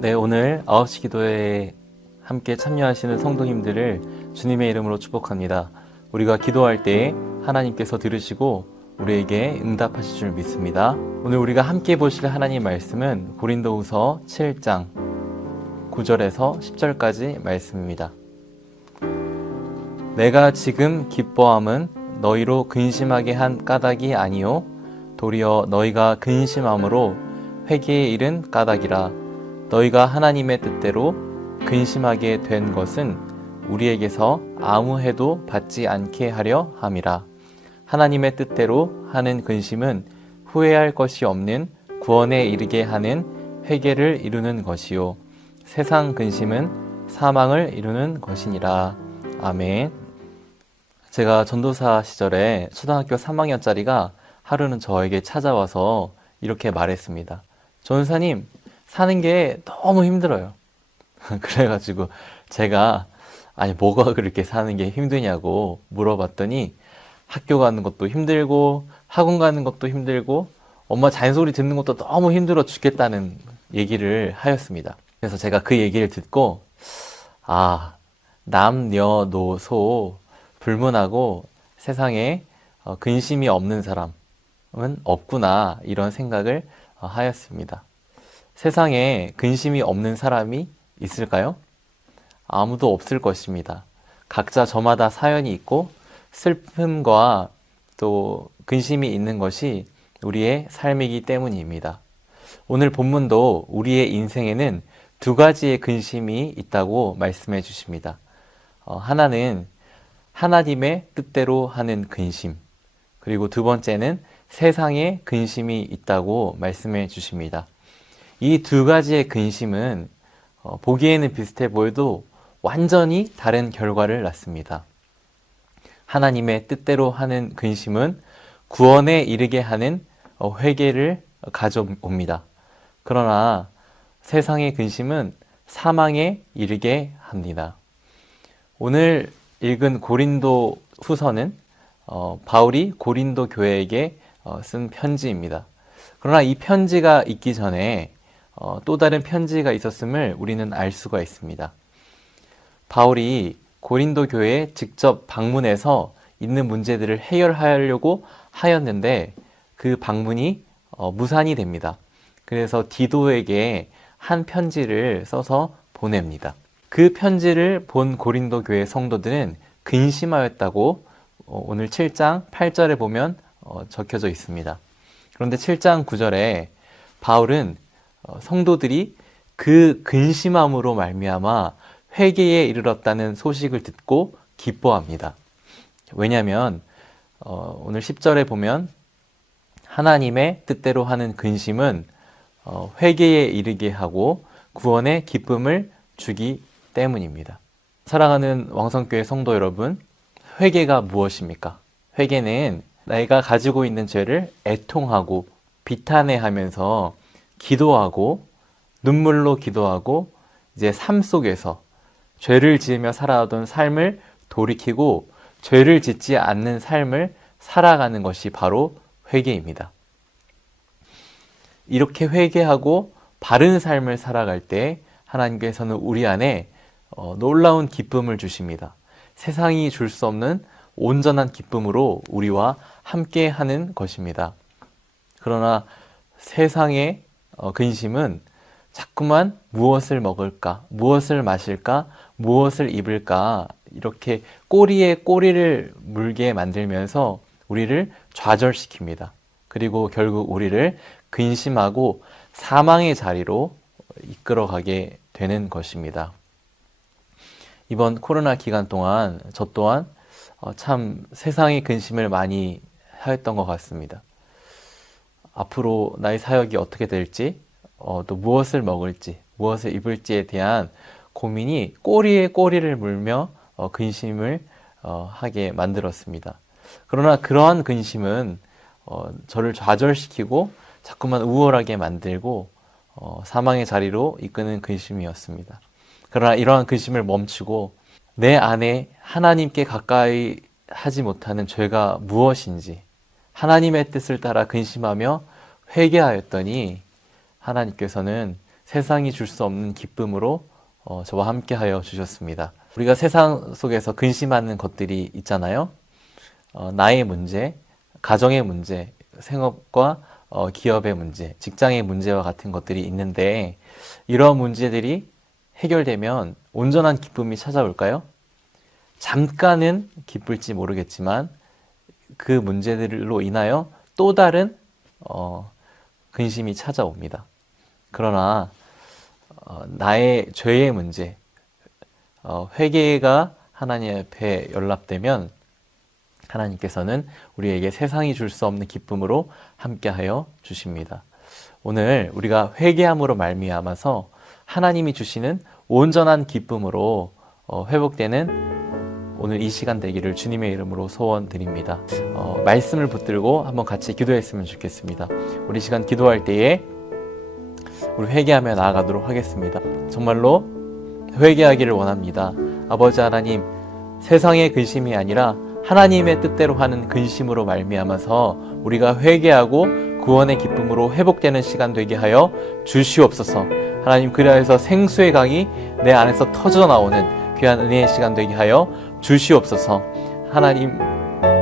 네, 오늘 9시 기도에 함께 참여하시는 성도님들을 주님의 이름으로 축복합니다. 우리가 기도할 때 하나님께서 들으시고 우리에게 응답하실 줄 믿습니다. 오늘 우리가 함께 보실 하나님 말씀은 고린도후서 7장 9절에서 10절까지 말씀입니다. 내가 지금 기뻐함은 너희로 근심하게 한 까닭이 아니요 도리어 너희가 근심함으로 회개에 이른 까닭이라 너희가 하나님의 뜻대로 근심하게 된 것은 우리에게서 아무 해도 받지 않게 하려 함이라. 하나님의 뜻대로 하는 근심은 후회할 것이 없는 구원에 이르게 하는 회개를 이루는 것이요. 세상 근심은 사망을 이루는 것이니라. 아멘. 제가 전도사 시절에 초등학교 3학년짜리가 하루는 저에게 찾아와서 이렇게 말했습니다. 전사님, 사는 게 너무 힘들어요. 그래가지고 제가 아니 뭐가 그렇게 사는 게 힘드냐고 물어봤더니 학교 가는 것도 힘들고 학원 가는 것도 힘들고 엄마 잔소리 듣는 것도 너무 힘들어 죽겠다는 얘기를 하였습니다. 그래서 제가 그 얘기를 듣고 아 남녀노소 불문하고 세상에 어, 근심이 없는 사람은 없구나 이런 생각을 어, 하였습니다. 세상에 근심이 없는 사람이 있을까요? 아무도 없을 것입니다. 각자 저마다 사연이 있고 슬픔과 또 근심이 있는 것이 우리의 삶이기 때문입니다. 오늘 본문도 우리의 인생에는 두 가지의 근심이 있다고 말씀해 주십니다. 어, 하나는 하나님의 뜻대로 하는 근심, 그리고 두 번째는 세상의 근심이 있다고 말씀해 주십니다. 이 두 가지의 근심은 어, 보기에는 비슷해 보여도 완전히 다른 결과를 낳습니다. 하나님의 뜻대로 하는 근심은 구원에 이르게 하는 어, 회개를 가져옵니다. 그러나 세상의 근심은 사망에 이르게 합니다. 오늘 읽은 고린도 후서는 어, 바울이 고린도 교회에게 어, 쓴 편지입니다. 그러나 이 편지가 있기 전에 어, 또 다른 편지가 있었음을 우리는 알 수가 있습니다. 바울이 고린도 교회에 직접 방문해서 있는 문제들을 해결하려고 하였는데 그 방문이 어, 무산이 됩니다. 그래서 디도에게 한 편지를 써서 보냅니다. 그 편지를 본 고린도 교회 성도들은 근심하였다고 어, 오늘 7장 8절에 보면 어, 적혀져 있습니다. 그런데 7장 9절에 바울은 어, 성도들이 그 근심함으로 말미암아 회개에 이르렀다는 소식을 듣고 기뻐합니다. 왜냐하면 오늘 10절에 보면 하나님의 뜻대로 하는 근심은 회개에 이르게 하고 구원의 기쁨을 주기 때문입니다. 사랑하는 왕성교회 성도 여러분, 회개가 무엇입니까? 회개는 내가 가지고 있는 죄를 애통하고 비탄해하면서 기도하고 눈물로 기도하고 이제 삶 속에서 죄를 지으며 살아오던 삶을 돌이키고 죄를 짓지 않는 삶을 살아가는 것이 바로 회개입니다. 이렇게 회개하고 바른 삶을 살아갈 때 하나님께서는 우리 안에 어, 놀라운 기쁨을 주십니다. 세상이 줄 수 없는 온전한 기쁨으로 우리와 함께 하는 것입니다. 그러나 세상의 어, 근심은 자꾸만 무엇을 먹을까, 무엇을 마실까, 무엇을 입을까, 이렇게 꼬리에 꼬리를 물게 만들면서 우리를 좌절시킵니다. 그리고 결국 우리를 근심하고 사망의 자리로 이끌어가게 되는 것입니다. 이번 코로나 기간 동안 저 또한 어, 참 세상의 근심을 많이 하였던 것 같습니다. 앞으로 나의 사역이 어떻게 될지, 어, 또 무엇을 먹을지, 무엇을 입을지에 대한 고민이 꼬리에 꼬리를 물며 어, 근심을 하게 만들었습니다. 그러나 그러한 근심은 저를 좌절시키고 자꾸만 우월하게 만들고 사망의 자리로 이끄는 근심이었습니다. 그러나 이러한 근심을 멈추고 내 안에 하나님께 가까이 하지 못하는 죄가 무엇인지 하나님의 뜻을 따라 근심하며 회개하였더니 하나님께서는 세상이 줄 수 없는 기쁨으로 어, 저와 함께 하여 주셨습니다. 우리가 세상 속에서 근심하는 것들이 있잖아요. 어, 나의 문제, 가정의 문제, 생업과 어, 기업의 문제, 직장의 문제와 같은 것들이 있는데 이러한 문제들이 해결되면 온전한 기쁨이 찾아올까요? 잠깐은 기쁠지 모르겠지만 그 문제들로 인하여 또 다른 어, 근심이 찾아옵니다. 그러나 어, 나의 죄의 문제, 어, 회개가 하나님 앞에 연락되면 하나님께서는 우리에게 세상이 줄 수 없는 기쁨으로 함께하여 주십니다. 오늘 우리가 회개함으로 말미암아서 하나님이 주시는 온전한 기쁨으로 어, 회복되는 오늘 이 시간 되기를 주님의 이름으로 소원드립니다. 어, 말씀을 붙들고 한번 같이 기도했으면 좋겠습니다. 우리 시간 기도할 때에 우리 회개하며 나아가도록 하겠습니다. 정말로 회개하기를 원합니다. 아버지 하나님, 세상의 근심이 아니라 하나님의 뜻대로 하는 근심으로 말미암아서 우리가 회개하고 구원의 기쁨으로 회복되는 시간 되게 하여 주시옵소서. 하나님 그리하여서 생수의 강이 내 안에서 터져 나오는 귀한 은혜의 시간 되게 하여 주시옵소서. 하나님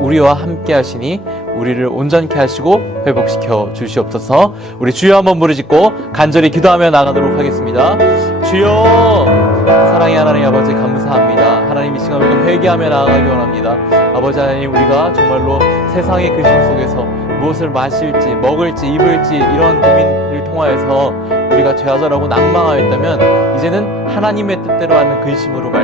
우리와 함께 하시니 우리를 온전케 하시고 회복시켜 주시옵소서. 우리 주여 한번 부르짖고 간절히 기도하며 나가도록 하겠습니다. 주여 사랑의 하나님 아버지 감사합니다. 하나님 이 시간 우리가 회개하며 나아가기 원합니다. 아버지 하나님 우리가 정말로 세상의 근심 속에서 무엇을 마실지 먹을지 입을지 이런 고민을 통하여서 우리가 죄하자라고 낭망하였다면 이제는 하나님의 뜻대로 하는 근심으로 말미암아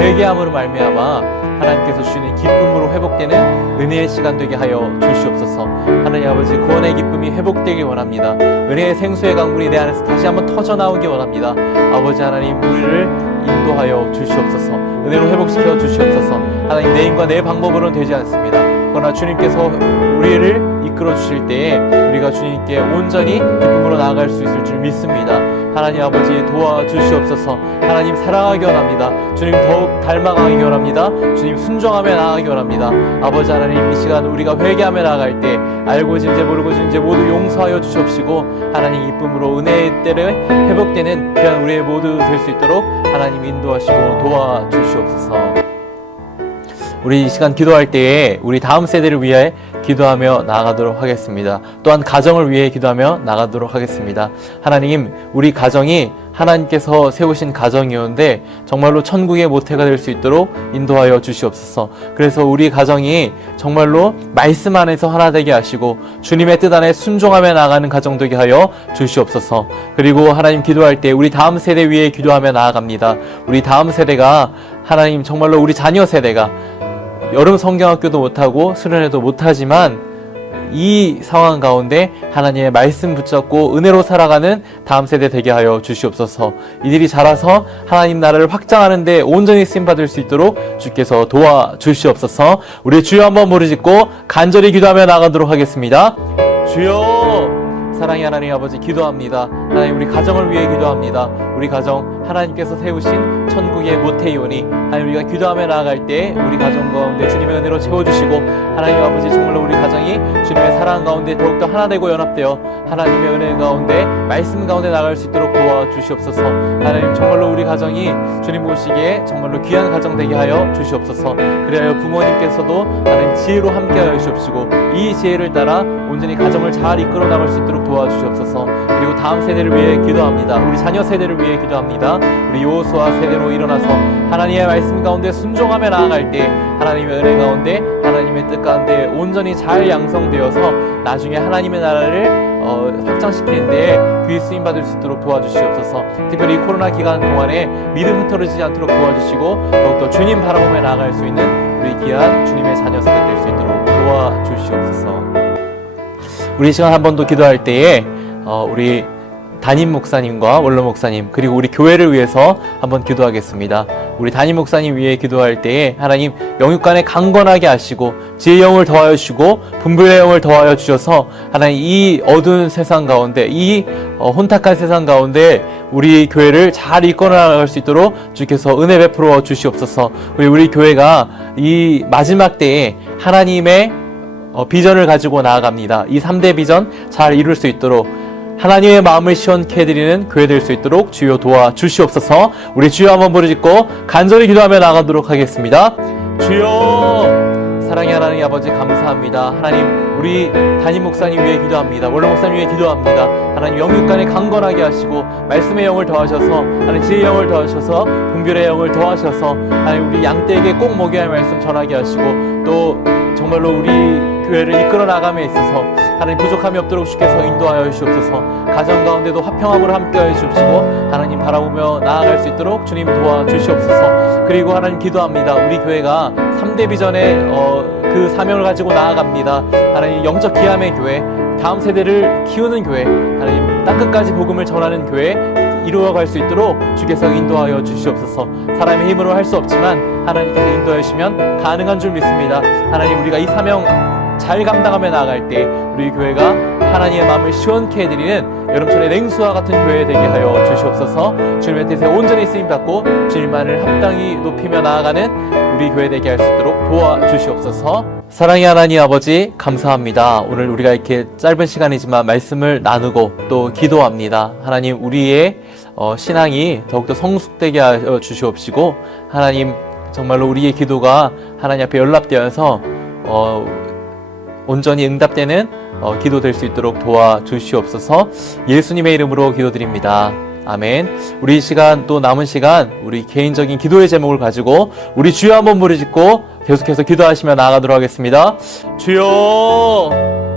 회개함으로 말미암아 하나님께서 주시는 기쁨으로 회복되는 은혜의 시간 되게 하여 주시옵소서. 하나님 아버지 구원의 기쁨이 회복되길 원합니다. 은혜의 생수의 강물이 내 안에서 다시 한번 터져 나오기 원합니다. 아버지 하나님 우리를 인도하여 주시옵소서. 은혜로 회복시켜 주시옵소서. 하나님 내 힘과 내 방법으로는 되지 않습니다. 그러나 주님께서 우리를 이끌어 주실 때에 우리가 주님께 온전히 기쁨으로 나아갈 수 있을 줄 믿습니다. 하나님 아버지 도와 주시옵소서. 하나님 사랑하기 원합니다. 주님 더욱 닮아가기 원합니다. 주님 순종하며 나아가기 원합니다. 아버지 하나님 이 시간 우리가 회개하며 나아갈 때 알고 진죄 모르고 진죄 모두 용서하여 주시옵시고 하나님 기쁨으로 은혜의 때를 회복되는 귀한 우리의 모두 될 수 있도록 하나님 인도하시고 도와 주시옵소서. 우리 이 시간 기도할 때에 우리 다음 세대를 위해 기도하며 나아가도록 하겠습니다. 또한 가정을 위해 기도하며 나가도록 하겠습니다. 하나님, 우리 가정이 하나님께서 세우신 가정이었는데 정말로 천국의 모태가 될 수 있도록 인도하여 주시옵소서. 그래서 우리 가정이 정말로 말씀 안에서 하나 되게 하시고 주님의 뜻 안에 순종하며 나가는 가정 되게 하여 주시옵소서. 그리고 하나님 기도할 때 우리 다음 세대 위해 기도하며 나아갑니다. 우리 다음 세대가 하나님 정말로 우리 자녀 세대가 여름 성경학교도 못하고 수련회도 못하지만 이 상황 가운데 하나님의 말씀 붙잡고 은혜로 살아가는 다음 세대 되게 하여 주시옵소서. 이들이 자라서 하나님 나라를 확장하는데 온전히 쓰임 받을 수 있도록 주께서 도와 주시옵소서. 우리 주여 한번 부르짖고 간절히 기도하며 나가도록 하겠습니다. 주여 사랑의 하나님 아버지 기도합니다. 하나님 우리 가정을 위해 기도합니다. 우리 가정 하나님께서 세우신 천국의 모태이오니 하나님 우리가 기도하며 나아갈 때 우리 가정 가운데 주님의 은혜로 채워주시고 하나님 아버지 정말로 우리 가정이 주님의 사랑 가운데 더욱더 하나 되고 연합되어 하나님의 은혜 가운데 말씀 가운데 나갈 수 있도록 도와주시옵소서. 하나님 정말로 우리 가정이 주님 보시기에 정말로 귀한 가정 되게 하여 주시옵소서. 그리하여 부모님께서도 하나님 지혜로 함께하여 주시옵시고 이 지혜를 따라 온전히 가정을 잘 이끌어 나갈 수 있도록 도와주시옵소서. 그리고 다음 세대를 위해 기도합니다. 우리 자녀 세대를 위해 기도합니다 우리 요호수아 세대로 일어나서 하나님의 말씀 가운데 순종하며 나아갈 때 하나님의 은혜 가운데 하나님의 뜻 가운데 온전히 잘 양성되어서 나중에 하나님의 나라를 어, 확장시키는데 귀 쓰임 받을 수 있도록 도와주시옵소서. 특별히 이 코로나 기간 동안에 믿음 흐트러지지 않도록 도와주시고 더욱더 주님 바라보며 나아갈 수 있는 우리 귀한 주님의 자녀 세대 될 수 있도록 도와주시옵소서. 우리 이 시간 한 번 더 기도할 때에 어, 우리 담임 목사님과 원로 목사님 그리고 우리 교회를 위해서 한번 기도하겠습니다. 우리 담임 목사님 위해 기도할 때에 하나님 영육간에 강건하게 하시고 지혜의 영을 더하여 주시고 분별의 영을 더하여 주셔서 하나님 이 어두운 세상 가운데 이 어, 혼탁한 세상 가운데 우리 교회를 잘 이끌어 나갈 수 있도록 주께서 은혜 베풀어 주시옵소서. 우리 우리 교회가 이 마지막 때에 하나님의 어, 비전을 가지고 나아갑니다. 이 3대 비전 잘 이룰 수 있도록 하나님의 마음을 시원케 해드리는 교회 될 수 있도록 주여 도와 주시옵소서. 우리 주여 한번 부르짖고 간절히 기도하며 나가도록 하겠습니다. 주여 사랑의 하나님 아버지 감사합니다. 하나님 우리 담임 목사님 위해 기도합니다. 원로 목사님 위해 기도합니다. 하나님 영육간에 강건하게 하시고 말씀의 영을 더하셔서 하나님 지혜의 영을 더하셔서 분별의 영을 더하셔서 하나님 우리 양떼에게 꼭 먹여야 할 말씀 전하게 하시고 또 정말로 우리 교회를 이끌어 나감에 있어서 하나님 부족함이 없도록 주께서 인도하여 주시옵소서. 가정 가운데도 화평함으로 함께하여 주시옵시고 하나님 바라보며 나아갈 수 있도록 주님 도와 주시옵소서. 그리고 하나님 기도합니다. 우리 교회가 3대 비전의 어, 그 사명을 가지고 나아갑니다. 하나님 영적 기함의 교회 다음 세대를 키우는 교회 하나님 땅끝까지 복음을 전하는 교회 이루어갈 수 있도록 주께서 인도하여 주시옵소서. 사람의 힘으로 할 수 없지만 하나님께서 인도해 주시면 가능한 줄 믿습니다. 하나님 우리가 이 사명 잘 감당하며 나아갈 때 우리 교회가 하나님의 마음을 시원케 해드리는 여름철의 냉수와 같은 교회 되게 하여 주시옵소서. 주님의 뜻에 온전히 쓰임받고 주님만을 합당히 높이며 나아가는 우리 교회 되게 할 수 있도록 도와주시옵소서. 사랑의 하나님 아버지 감사합니다. 오늘 우리가 이렇게 짧은 시간이지만 말씀을 나누고 또 기도합니다. 하나님 우리의 어, 신앙이 더욱더 성숙되게 하여 주시옵시고 하나님 정말로 우리의 기도가 하나님 앞에 연락되어서 어, 온전히 응답되는 어, 기도 될 수 있도록 도와주시옵소서 예수님의 이름으로 기도드립니다. 아멘. 우리 이 시간 또 남은 시간 우리 개인적인 기도의 제목을 가지고 우리 주여 한번 부르짖고 계속해서 기도하시며 나아가도록 하겠습니다. 주여